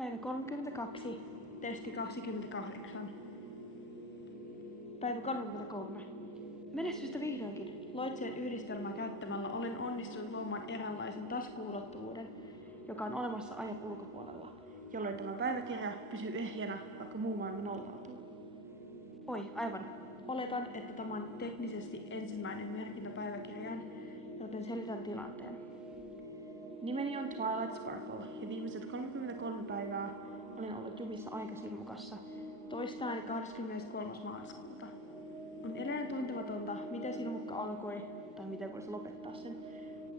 Päivä 32, testi 28. Päivä 33. Menestystä vihdoinkin. Loitseen yhdistelmää käyttämällä olen onnistunut luomaan eräänlaisen taskuulottuvuuden, joka on olemassa ajan ulkopuolella, jolloin tämä päiväkirja pysyy ehjänä, vaikka muu maailma nollautuu. Oi, aivan. Oletan, että tämä on teknisesti ensimmäinen merkintä päiväkirjaan, joten selitän tilanteen. Nimeni on Twilight Sparkle ja viimeiset 33 päivää olen ollut jumissa aikasilmukassa, toistaan 23. maaliskuuta. On edelleen tuntematonta, miten silmukka alkoi tai miten voisi lopettaa sen.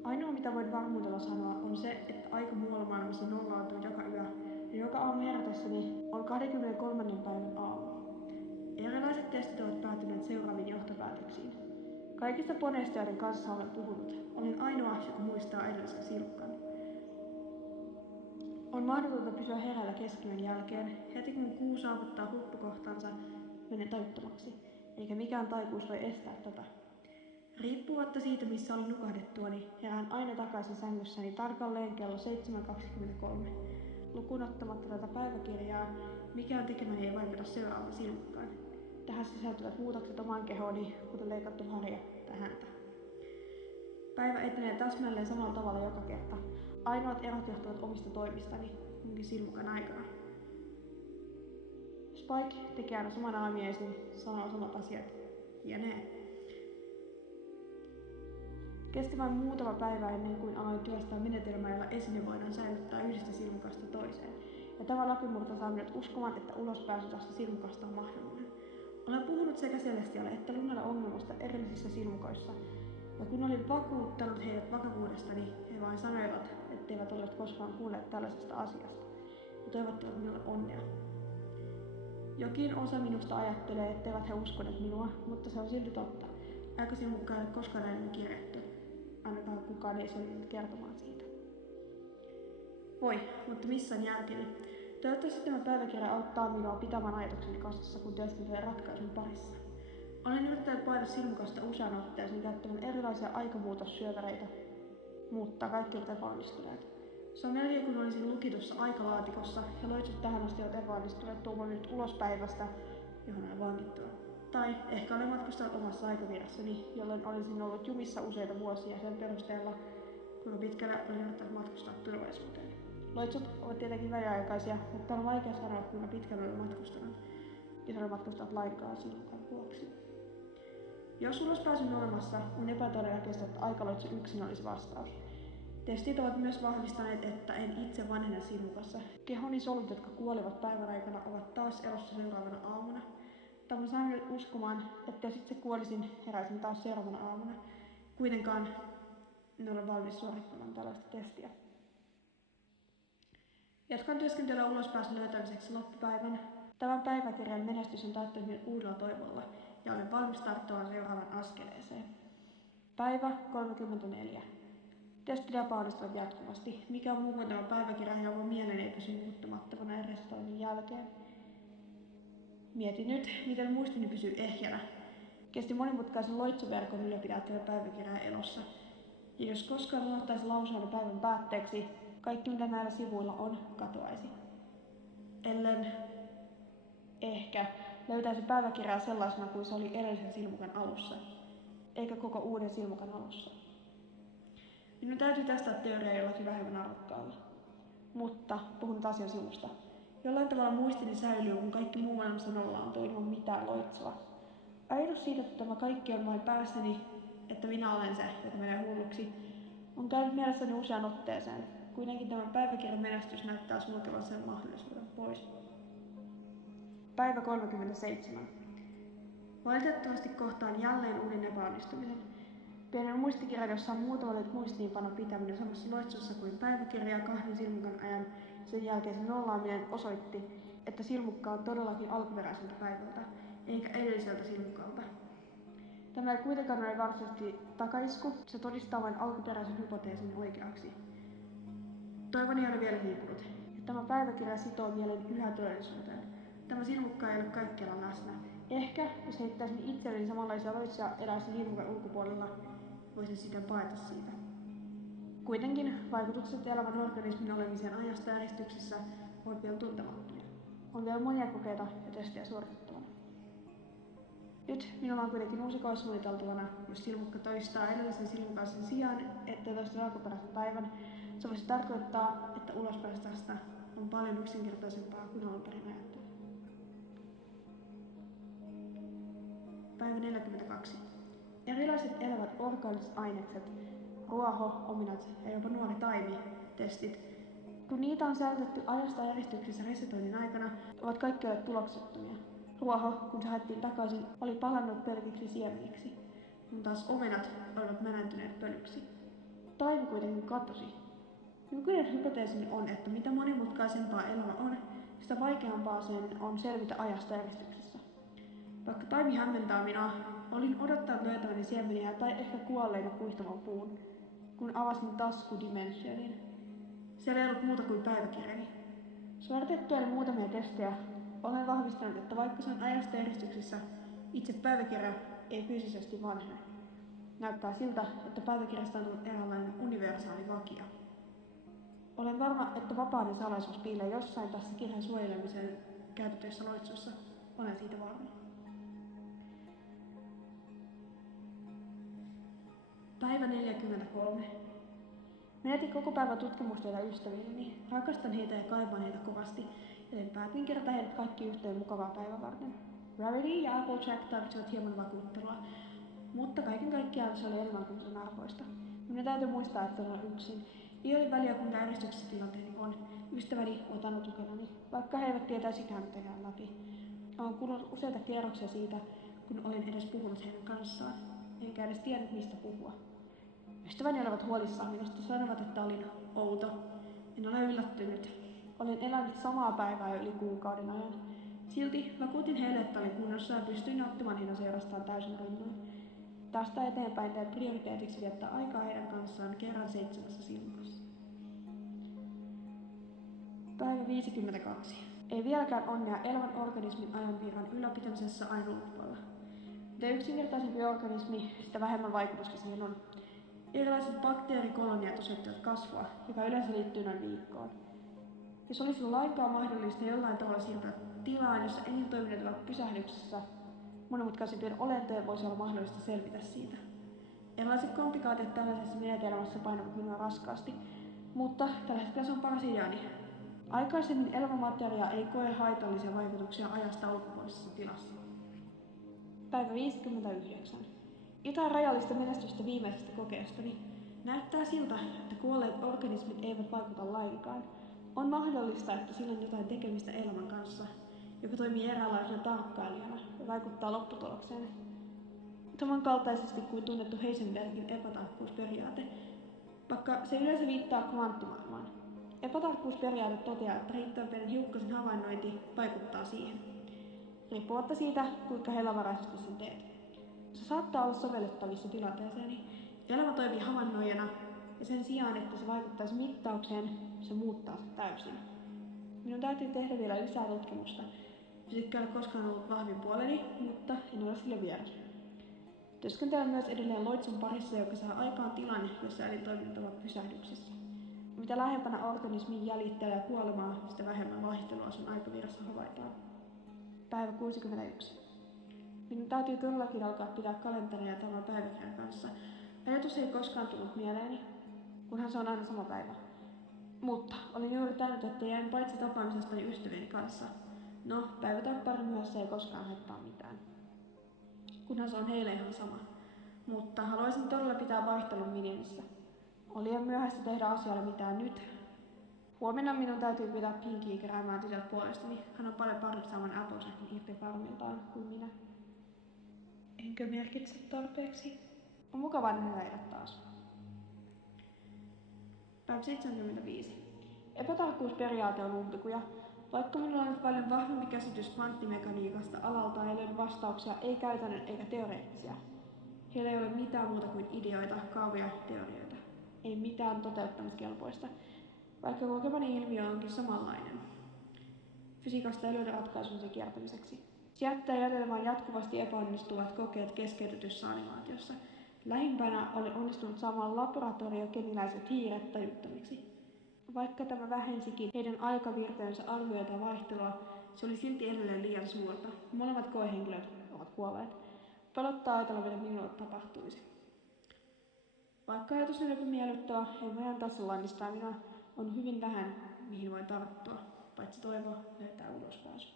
Ainoa mitä voin varmuudella sanoa on se, että aika muualla maailmassa nollautuu joka yö ja joka aamu herätessäni on 23. päivän aamu. Erilaiset testit ovat päätyneet seuraaviin johtopäätöksiin. Kaikista poneista, joiden kanssa olen puhunut, olin ainoa, joka muistaa edellisen silmukkan. On mahdotonta pysyä herällä keskiyön jälkeen, heti kun kuu saavuttaa huippukohtansa, menen tajuttomaksi, eikä mikään taikuus voi estää tätä. Riippumatta siitä, missä olin nukahdettuani, herään aina takaisin sängyssäni tarkalleen kello 7.23. Lukuun ottamatta tätä päiväkirjaa, mikään tekemäni ei vaikuta seuraavaan silmukkaan. Tähän sisältyvät muutokset omaan kehooni, kuten leikattu harja tai häntä. Päivä etenee täsmälleen samalla tavalla joka kerta. Ainoat erot johtuvat omista toimistani, minkin silmukan aikana. Spike tekee aina saman aamiaisin, sanoo samat asiat. Jne. Kesti vain muutama päivä ennen kuin aloin työstää menetelmää, jolla esine voidaan säilyttää yhdestä silmukasta toiseen. Ja tämä läpimurto saa minut uskomaan, että ulospääsy tästä silmukasta on mahdollinen. Olen puhunut sekä Celestialle että Lunalle ongelmasta erillisissä silmukoissa. Ja kun olin vakuuttanut heidät vakavuudestani, he vain sanoivat, etteivät olleet koskaan kuulleet tällaisesta asiasta. Ja toivottivat minulle onnea. Jokin osa minusta ajattelee, etteivät he uskoneet minua, mutta se on silti totta. Aikasilmukkaa ei ole koskaan enemmän kirjattu. Ainakaan kukaan ei selvinnyt kertomaan siitä. Voi, mutta missä on järkeni? Toivottavasti tämä päiväkirja auttaa minua pitämään ajatukseni kasassa, kun työskentelen ratkaisun parissa. Olen yrittänyt painaa silmukasta usean otteeseen käyttämään erilaisia aikamuutossyövereitä, mutta kaikki ovat epäonnistuneet. Se on melkein kuin olisin lukitussa aikalaatikossa ja loitsut tähän asti ovat epäonnistuneet tuomaan minut ulos päivästä, johon olen vankittua. Tai ehkä olen matkustanut omassa aikavirrassani, jolloin olisin ollut jumissa useita vuosia sen perusteella, kuinka pitkälle olen yrittänyt matkustaa tulevaisuuteen. Loitsut ovat tietenkin väliaikaisia, mutta on vaikea sanoa, kuinka pitkälle olen matkustanut, jos olen matkustanut lainkaan silmukan vuoksi. Jos ulospääsy on olemassa, on epätodennäköistä, että aikaloitsu yksin olisi vastaus. Testit ovat myös vahvistaneet, että en itse vanhene silmukassa. Kehoni solut, jotka kuolivat päivän aikana, ovat taas elossa seuraavana aamuna. Tämä saa minut uskomaan, että jos itse kuolisin, heräisin taas seuraavana aamuna. Kuitenkaan en ole valmis suorittamaan tällaista testiä. Jatkan työskentelyä ulospääsyn löytämiseksi loppupäivän. Tämän päiväkirjan menestys on täyttänyt minut uudella toivolla ja olen valmis tarttumaan seuraavan askeleeseen. Päivä 34. Testit epäonnistuvat jatkuvasti. Mikä muu kuin tämä päiväkirja, johon mieleni ei pysy muuttumattomana restoinnin jälkeen. Mietin nyt, miten muistini pysyy ehjänä. Kesti monimutkaisen loitsuverkon ylläpidää tätä päiväkirjaa elossa. Ja jos koskaan unohtaisi lausuani päivän päätteeksi, kaikki mitä näillä sivuilla on, katoaisi. Ellen ehkä löytäisi päiväkirjaa sellaisena kuin se oli edellisen silmukan alussa, eikä koko uuden silmukan alussa. Minun täytyy testata teoriaa jollakin vähemmän arvokkaalla. Mutta puhun taas sivusta. Jollain tavalla muistini säilyy, kun kaikki muu maailmassa nollaantuu ilman mitään loitsua. Ajatus siitä, että tämä kaikki on vain päässäni, että minä olen se, joka menee hulluksi, on käynyt mielessäni usean otteeseen. Kuitenkin tämän päiväkirjan menestys näyttää sulkevan sen mahdollisuuden pois. Päivä 37. Valitettavasti kohtaan jälleen uuden epäonnistumisen. Pienen muistikirjan, jossa on muutama lyhyt muistiinpano pitäminen samassa loitsussa kuin päiväkirja 2 silmukan ajan sen jälkeen sen nollaaminen osoitti, että silmukka on todellakin alkuperäiseltä päivältä, eikä edelliseltä silmukalta. Tämä ei kuitenkaan ole varsinaisesti takaisku, se todistaa vain alkuperäisen hypoteesin oikeaksi. Toivoni ei ole vielä hiipunut, että tämä päiväkirja sitoo mielen yhä todellisuuteen. Tämä silmukka ei ole kaikkialla läsnä. Ehkä, jos heittäisin itselleni samanlaisia loitsuja eläessä silmukan ulkopuolella, voisin siten paeta siitä. Kuitenkin vaikutukset elävän organismin olemiseen ajasta järjestyksessä ovat vielä tuntemattomia. On vielä monia kokeita ja testejä suoritettavana. Nyt minulla on kuitenkin uusi koe suunniteltavana, jos silmukka toistaa edellisen silmukan sen sijaan, ettei toista alkuperäisen päivän. Se voisi tarkoittaa, että ulospääsystä on paljon yksinkertaisempaa kuin alun perin ajattelin. Päivä 42. Erilaiset elävät orgaaniset ainekset, ruoho, omenat ja jopa nuori taimi, testit, kun niitä on säilytetty ajasta eristyksessä resetoinnin aikana, ovat kaikki olleet tuloksettomia. Ruoho, kun se haettiin takaisin, oli palannut pelkiksi siemeniksi, kun taas omenat olivat menäntyneet pölyksi. Taimi kuitenkin katosi. Nykyinen hypoteesini on, että mitä monimutkaisempaa elämä on, sitä vaikeampaa sen on selvitä ajasta eristyksessä. Vaikka taimi hämmentää minua, olin odottanut löytäväni siemeniä tai ehkä kuolleina kuihtavan puun, kun avasin taskudimensionin. Siellä ei ollut muuta kuin päiväkirjani. Suoritettuani muutamia testejä olen vahvistanut, että vaikka se on ajasta eristyksessä, itse päiväkirja ei fyysisesti vanhene. Näyttää siltä, että päiväkirjasta on tullut eräänlainen universaali vakio. Olen varma, että vapauden salaisuus piilee jossain tässä kirjan suojelemiseen käytetyissä loitsuissa. Olen siitä varma. Päivä 43. Mietin koko päivän tutkimustyötä ystävilleni. Rakastan heitä ja kaipaan heitä kovasti, joten päätin kerätä heidät kaikki yhteen mukavaa päivää varten. Rarity ja Applejack tarvitsivat hieman vakuuttelua, mutta kaiken kaikkiaan se oli enemmän kuin sen arvoista. Minun täytyy muistaa, että olen yksin. Ei ole väliä, kuinka eristyksessä tilanteeni on. Ystäväni otan tukenani, vaikka he eivät tietäisikään mitäkään läpi. Olen kuullut useita kierroksia siitä, kun olin edes puhunut heidän kanssaan. Enkä edes tiennyt, mistä puhua. Ystäväni olivat huolissaan minusta, sanovat, että olin outo. En ole yllättynyt. Olin elänyt samaa päivää jo yli kuukauden ajan. Silti vakuutin heille, että olin kunnossa ja pystyin nauttimaan heidän seurastaan täysin rinnoin. Tästä eteenpäin teen prioriteetiksi viettää aikaa heidän kanssaan kerran 7 silmukassa. Päivä 52. Ei vieläkään onnea elävän organismin ajanpiirran ylläpitämisessä aina ulkopuolella. Mitä yksinkertaisempi organismi, sitä vähemmän vaikutusta siihen on. Erilaiset bakteerikoloniat osoittavat kasvua, joka yleensä liittyy noin viikkoon. Jos olisi lainkaan mahdollista jollain tavalla siirtyä tilaan, jossa elintoiminnot ovat pysähdyksessä, monimutkaisempien olentojen voisi olla mahdollista selvitä siitä. Erilaiset komplikaatiot tällaisessa menetelmässä painavat minua raskaasti, mutta tällä hetkellä se on paras ideani. Aikaisemmin elämämateria ei koe haitallisia vaikutuksia ajasta ulkopuolisessa tilassa. Päivä 59. Jotain rajallista menestystä viimeisestä kokeestani. Näyttää siltä, että kuolleet organismit eivät vaikuta lainkaan. On mahdollista, että sillä on jotain tekemistä elämän kanssa, joka toimii eräänlaisena tarkkailijana ja vaikuttaa lopputulokseen. Samankaltaisesti kuin tunnettu Heisenbergin epätarkkuusperiaate, vaikka se yleensä viittaa kvanttimaailmaan. Epätarkkuusperiaate toteaa, että riittävän pienen hiukkasen havainnointi vaikuttaa siihen, riippumatta siitä, kuinka hellävaraisesti sen teet. Se saattaa olla sovellettavissa tilanteeseeni. Elämä toimii havainnoijana, ja sen sijaan, että se vaikuttaisi mittaukseen, se muuttaa se täysin. Minun täytyy tehdä vielä lisää tutkimusta. Fysiikka ei ole koskaan ollut vahvin puoleni, mutta en ole sille vieras. Työskentelen myös edelleen loitsun parissa, joka saa aikaan tilanne, jossa elintoiminnot ovat pysähdyksissä. Mitä lähempänä organismin jäljittää ja kuolemaa, sitä vähemmän vaihtelua sen aikavirrassa havaitaan. Päivä 61. Minun täytyy todellakin alkaa pitää kalenteria tämän päiväkirjan kanssa. Ajatus ei koskaan tullut mieleeni, kunhan se on aina sama päivä. Mutta olin juuri tajunnut, että jäin paitsi tapaamisestani ystävieni kanssa. No, päivä tai pari myöhässä ei koskaan haittaa mitään. Kunhan se on heille ihan sama. Mutta haluaisin todella pitää vaihtelun minimissä. Oli liian myöhäistä tehdä asialle mitään nyt. Huomenna minun täytyy pitää Pinkiä keräämään tytöt puolestani. Hän on paljon parempi saamaan Applejackin irti farmiltaan kuin minä. Enkö merkitse tarpeeksi? On mukavaa nähdä heidät taas. Päivä 75. Epätarkkuusperiaate on umpikuja. Vaikka minulla on nyt paljon vahvempi käsitys kvanttimekaniikasta alalta, ei löydy vastauksia ei käytännön eikä teoreettisia. Heillä ei ole mitään muuta kuin ideoita, kaavoja, teorioita. Ei mitään toteuttamiskelpoista, vaikka kokemani ilmiö onkin samanlainen. Fysiikasta ei löydä ratkaisun sen kiertämiseksi. Se jättää jäljelle vain jatkuvasti epäonnistuvat kokeet keskeytetyssä animaatiossa. Lähimpänä oli onnistunut saamaan laboratoriokemiläiset hiiret tajuttomiksi. Vaikka tämä vähensikin heidän aikavirtojensa arvioita ja vaihtelua, se oli silti edelleen liian suurta. Molemmat koehenkilöt ovat kuolleet. Pelottaa ajatella, mitä minulle tapahtuisi. Vaikka ajatus on jopa miellyttävä, ajan tasolla lannistaa minua, on hyvin vähän, mihin voin tarttua, paitsi toivo löytää ulospääsy.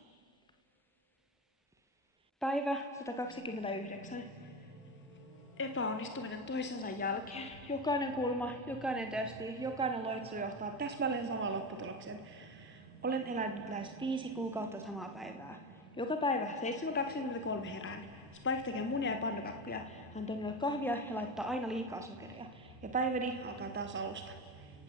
Päivä 129. Epäonnistuminen toisensa jälkeen. Jokainen kulma, jokainen testi, jokainen loitsu johtaa täsmälleen samaan lopputulokseen. Olen elänyt lähes 5 kuukautta samaa päivää. Joka päivä 7.23 herään. Spike tekee munia ja pannukakkuja. Hän tuo minulle kahvia ja laittaa aina liikaa sokeria. Ja päiväni alkaa taas alusta.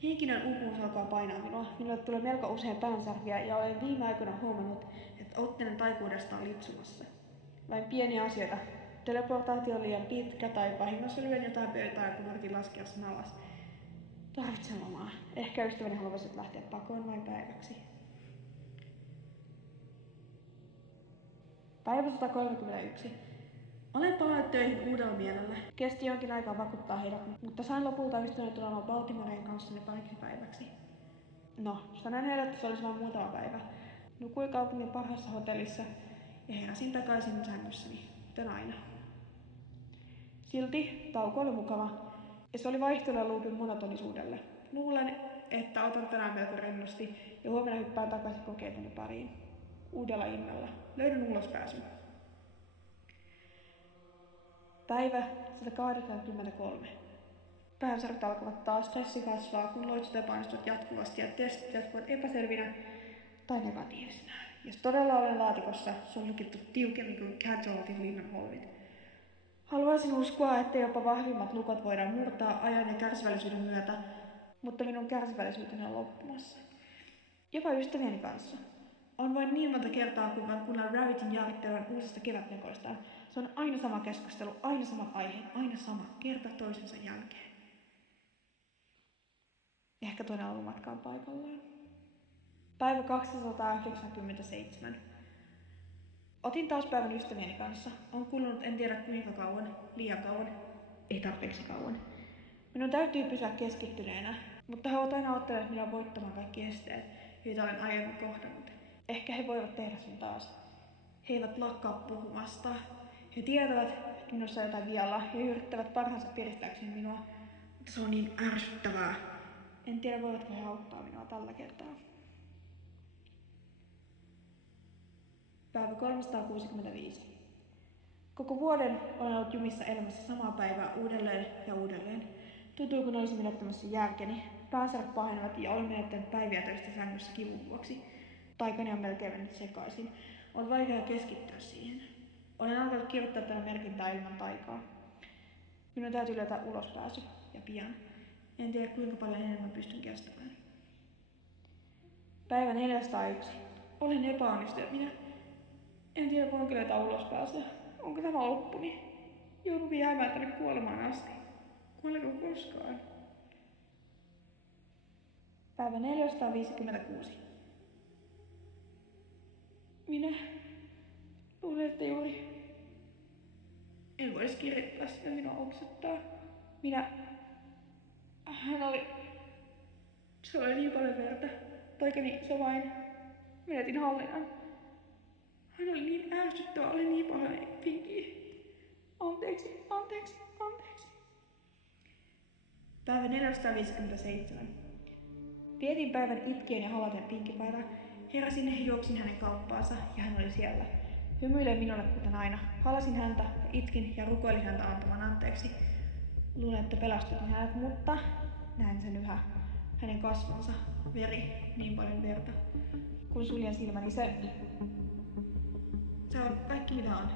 Henkinen uupumus alkaa painaa minua. Minulle tulee melko usein päänsärkyjä ja olen viime aikoina huomannut, että ottinen taikuudesta on lipsumassa. Vain pieniä asioita. Teleportaatio on liian pitkä tai vahingossa lyön jotain pöytää, kun yritin laskea sen alas. Tarvitsen lomaa. Ehkä ystäväni haluaisivat lähteä pakoon vain päiväksi. Päivä 131. Olen palannut töihin uudella mielellä. Kesti jonkin aikaa vakuuttaa heidät, mutta sain lopulta ystäväni tulemaan Baltimoreen kanssani pariksi päiväksi. No, sanoin heille, että se olisi vain muutama päivä. Nukuin kaupungin parhaassa hotellissa ja heräsin takaisin sängyssäni, kuten aina. Silti tauko oli mukava, ja se oli vaihtelua luupin monotonisuudelle. Luulen, että otan tänään melko rennosti ja huomenna hyppään takaisin kokeiluni pariin. Uudella innolla. Löydän ulospääsyn. Päivä 183. Päänsärkyt alkavat taas, stressi kasvaa, kun loitsut epäonnistuvat jatkuvasti ja testit jatkuvat epäselvinä tai negatiivisina. Jos todella olen laatikossa, se on lukittu tiukemmin kuin Casualtyn linnanholvit. Haluaisin uskoa, että jopa vahvimmat lukot voidaan murtaa ajan ja kärsivällisyyden myötä, mutta minun kärsivällisyyteni on loppumassa. Jopa ystävieni kanssa. On vain niin monta kertaa, kun mä kuunnellaan Rabbitin jaarittelun uusista kevätnekoistaan. Se on aina sama keskustelu, aina samat aiheet, aina sama, kerta toisensa jälkeen. Ehkä toinen alumatka on paikallaan. Päivä 297. Otin taas päivän ystävieni kanssa. On kulunut en tiedä kuinka kauan, liian kauan, ei tarpeeksi kauan. Minun täytyy pysyä keskittyneenä, mutta he ovat aina ottaneet minua voittamaan kaikki esteet, joita olen aiemmin kohdannut. Ehkä he voivat tehdä sen taas. He eivät lakkaa puhumasta. He tietävät, että minussa on jotain vialla ja yrittävät parhaansa piristääkseen minua, mutta se on niin ärsyttävää. En tiedä, voivatko he auttaa minua tällä kertaa. Päivä 365. Koko vuoden olen ollut jumissa elämässä samaa päivää uudelleen ja uudelleen. Tuntuu, kun olisin menettämässä järkeni. Päänsärät pahenevat ja olen menettänyt päiviä töistä sängyssä kivun vuoksi. Taikani on melkein mennyt sekaisin. On vaikea keskittyä siihen. Olen alkanut kirjoittaa tätä merkintää ilman taikaa. Minun täytyy löytää ulospääsy, ja pian. En tiedä, kuinka paljon enemmän pystyn kestämään. Päivä 401. Olen epäonnistunut. Minä en tiedä, voinko löytää ulospääsyä. Onko tämä loppuni? Joudun jäämään tänne kuolemaan asti. Kuolenko koskaan? Päivä 456. Minä luulen, että juuri en voisi kirjoittaa sitä, minua oksettaa. Se oli niin paljon verta. Poikani Sovain, menetin hallinnan. Hän oli niin ärsyttävä, oli niin pahoillani. Pinki. Anteeksi. Päivä 457. Vietin päivän itkien ja halaten Pinkipäivää. Heräsin ja juoksin hänen kauppaansa ja hän oli siellä. Hymyilen minulle kuten aina. Halasin häntä ja itkin ja rukoilin häntä antamaan anteeksi. Luulen, että pelastutin hänet, mutta näen sen yhä. Hänen kasvonsa, veri, niin paljon verta. Kun suljen silmäni, se on kaikki mitä on.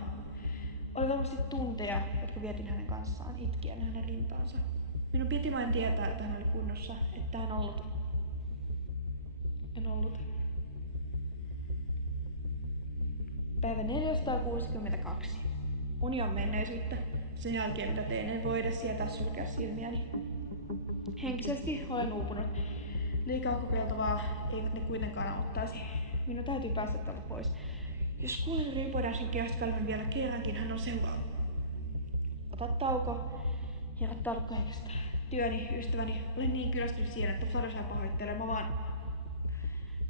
Oli varmasti tunteja, jotka vietin hänen kanssaan, itkien hänen rintaansa. Minun piti vain tietää, että hän oli kunnossa, että hän en ollut. Päivä 462. Uni on menneisyyttä. Sen jälkeen mitä tein, en voi edes sietää sulkea silmiäni. Henkisesti olen uupunut. Liikaa kokeiltavaa eivät ne kuitenkaan auttaisi. Minun täytyy päästä täältä pois. Jos kuulen Ripodashin keoskalmen vielä kerrankin, hän on seuraava. Ota tauko. Herra kaikesta. Työni, ystäväni, olen niin kyllästynyt siihen, että Fladu saa pahoittelee. Mä vaan...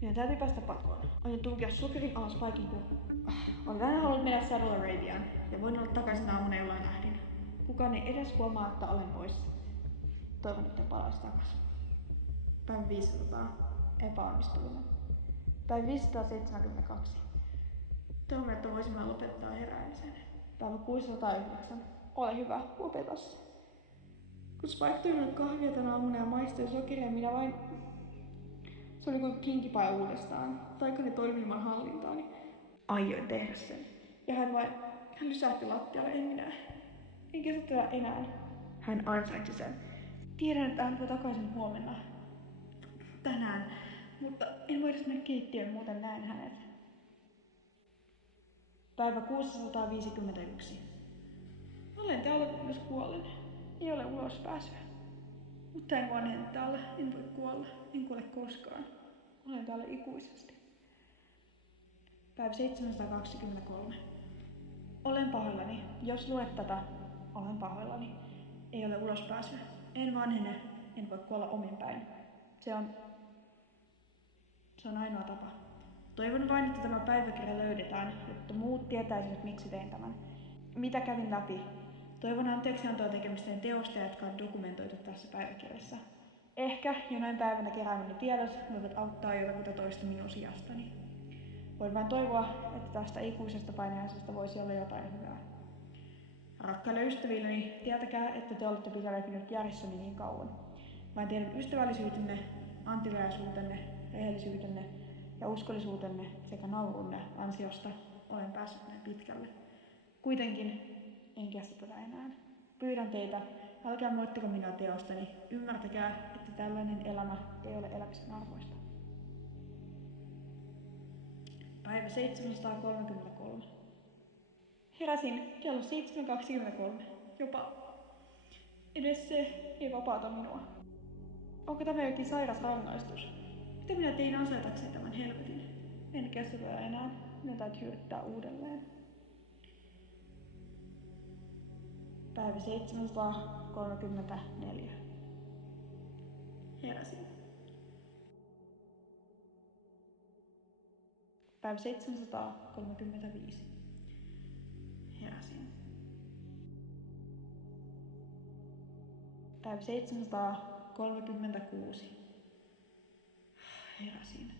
Minä täytyy päästä pakoon. Aion tunkea sokerin alas paikin, kun... Olen aina halunnut mennä Saddle Arabiaan ja voin olla takaisin aamuna, jolloin lähdin. Kukaan ei edes huomaa, että olen poissa. Toivon, että palaisi takaisin. Päivä 500. Epäonnistuminen. Päivä 572. Toivon, että voisimme lopettaa heräämisen. Päivä 609. Ole hyvä, lopeta se. Kun Spike toi minulle kahvia tänä aamuna ja maistoi sokeria, minä vain... Se oli kuin kinkipaja uudestaan. Taikani toimi ilman hallintaani. Aioin tehdä sen. Ja hän lysähti lattialle, en minä. En kestä tätä enää. Hän ansaitsi sen. Tiedän, että hän voi takaisin huomenna. Tänään. Mutta en voi edes mennä keittiöön, muuten näen hänet. Päivä 651. Olen täällä, kunnes kuolen. Ei ole ulos pääsyä. Mutta en vanhene täällä. En voi kuolla. En kuole koskaan. Olen täällä ikuisesti. Päivä 723. Olen pahoillani. Jos luet tätä, olen pahoillani. Ei ole ulos pääsyä. En vanhene. En voi kuolla omin päin. Se on ainoa tapa. Toivon vain, että tämä päiväkirja löydetään, jotta muut tietäisivät, miksi tein tämän. Mitä kävin läpi? Toivon anteeksiantoa tekemistäni teosta ja jotka on dokumentoitu tässä päiväkirjassa. Ehkä jonain päivänä keräämäni tiedot voivat auttaa jotakuta toista minun sijastani. Voin vain toivoa, että tästä ikuisesta painajaisesta voisi olla jotain hyvää. Rakkaille ystävilleni, tietäkää, että te olette pitäneet minut järjissäni niin kauan. Vain teidän ystävällisyytenne, anteliaisuutenne, rehellisyytenne ja uskollisuutenne sekä naurunne ansiosta olen päässyt näin pitkälle. Kuitenkin en kestä tätä enää. Pyydän teitä, älkää moittiko minua teostani. Ymmärtäkää, että tällainen elämä ei ole elämisen arvoista. Päivä 733. Heräsin kello 7.23. Jopa edes se ei vapaata minua. Onko tämä jokin sairas rangaistus? Mitä minä tein ansaitakseni tämän helvetin? En kestä tätä enää. Minun täytyy yrittää uudelleen. Päivä 734. Heräsin. Päivä 735. Heräsin. Päivä 736. Heräsin.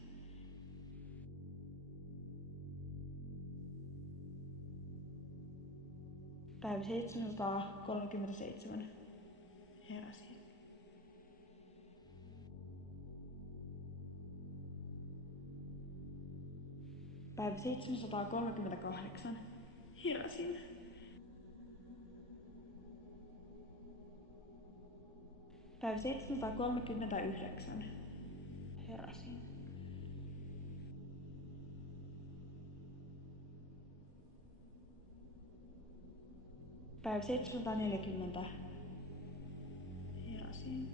Päivä 737. Heräsin. Päivä 738. Heräsin. Päivä 739. Heräsin. Päivä 740. Heräsin.